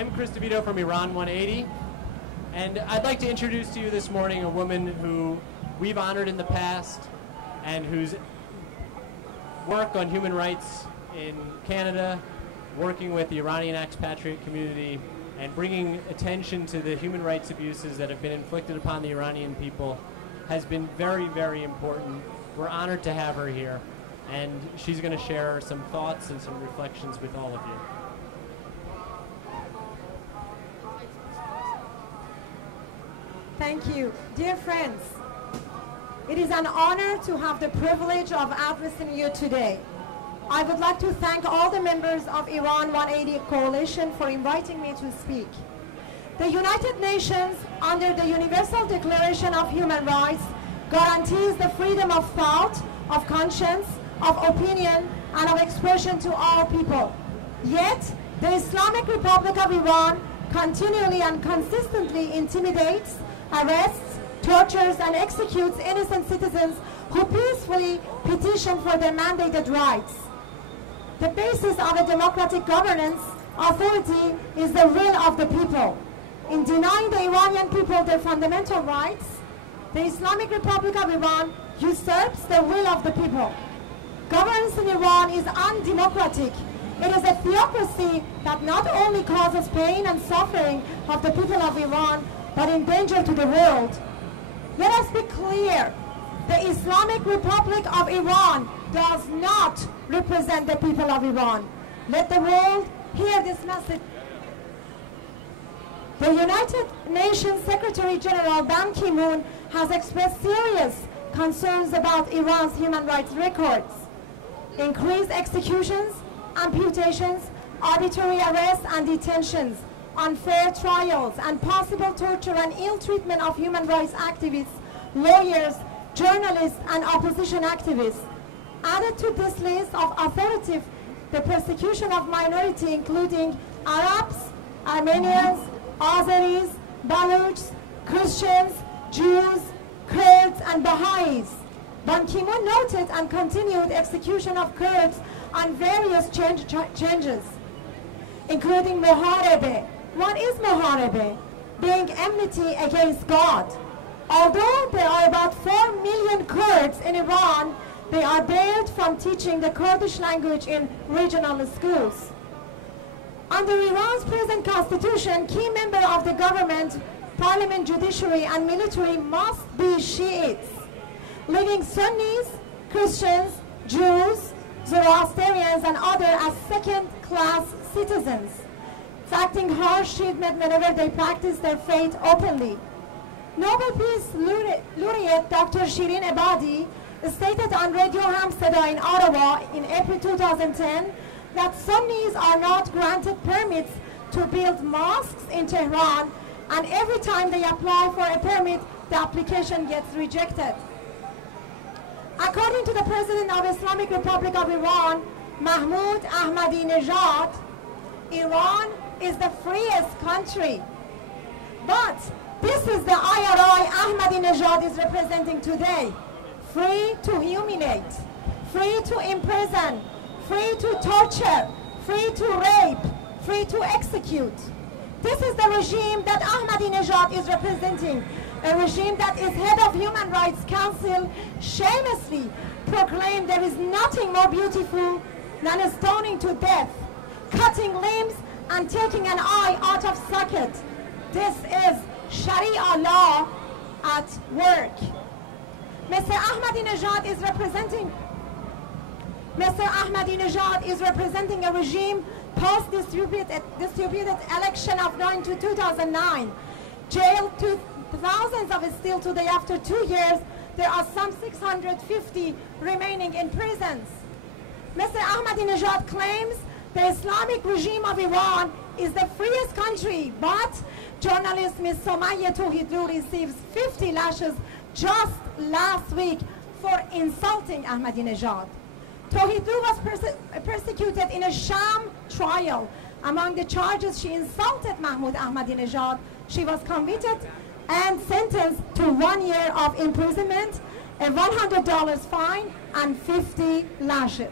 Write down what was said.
I'm Chris DeVito from Iran 180, and I'd like to introduce to you this morning a woman who we've honored in the past and whose work on human rights in Canada, working with the Iranian expatriate community, and bringing attention to the human rights abuses that have been inflicted upon the Iranian people has been very, very important. We're honored to have her here, and she's going to share some thoughts and some reflections with all of you. Thank you. Dear friends, it is an honor to have the privilege of addressing you today. I would like to thank all the members of Iran 180 Coalition for inviting me to speak. The United Nations, under the Universal Declaration of Human Rights, guarantees the freedom of thought, of conscience, of opinion, and of expression to all people. Yet, the Islamic Republic of Iran continually and consistently intimidates, arrests, tortures, and executes innocent citizens who peacefully petition for their mandated rights. The basis of a democratic governance authority is the will of the people. In denying the Iranian people their fundamental rights, the Islamic Republic of Iran usurps the will of the people. Governance in Iran is undemocratic. It is a theocracy that not only causes pain and suffering of the people of Iran, but in danger to the world. Let us be clear. The Islamic Republic of Iran does not represent the people of Iran. Let the world hear this message. The United Nations Secretary General Ban Ki-moon has expressed serious concerns about Iran's human rights records. Increased executions, amputations, arbitrary arrests and detentions, unfair trials, and possible torture and ill treatment of human rights activists, lawyers, journalists, and opposition activists. Added to this list of authoritative, the persecution of minority including Arabs, Armenians, Azeris, Baluchs, Christians, Jews, Kurds, and Baha'is. Ban Ki-moon noted and continued execution of Kurds on various changes, including Moharebe. What is Moharebe? Being enmity against God. Although there are about 4 million Kurds in Iran, they are barred from teaching the Kurdish language in regional schools. Under Iran's present constitution, key members of the government, parliament, judiciary, and military must be Shiites, leaving Sunnis, Christians, Jews, Zoroastrians, and others as second-class citizens, facing harsh treatment whenever they practice their faith openly. Nobel Peace Laureate Dr. Shirin Ebadi stated on Radio Hamstada in Ottawa in April 2010 that Sunnis are not granted permits to build mosques in Tehran, and every time they apply for a permit, the application gets rejected. According to the President of the Islamic Republic of Iran, Mahmoud Ahmadinejad, Iran is the freest country. But this is the IRI Ahmadinejad is representing today. Free to humiliate, free to imprison, free to torture, free to rape, free to execute. This is the regime that Ahmadinejad is representing, a regime that is head of Human Rights Council shamelessly proclaimed there is nothing more beautiful than stoning to death, cutting limbs, and taking an eye out of socket. This is Sharia law at work. Mr. Ahmadinejad is representing a regime post-distributed election of 2009. Jailed thousands of it still today after 2 years. There are some 650 remaining in prisons. Mr. Ahmadinejad claims the Islamic regime of Iran is the freest country, but journalist Ms. Somaye Touhidlou receives 50 lashes just last week for insulting Ahmadinejad. Touhidlou was persecuted in a sham trial. Among the charges, she insulted Mahmoud Ahmadinejad. She was convicted and sentenced to 1 year of imprisonment, a $100 fine, and 50 lashes.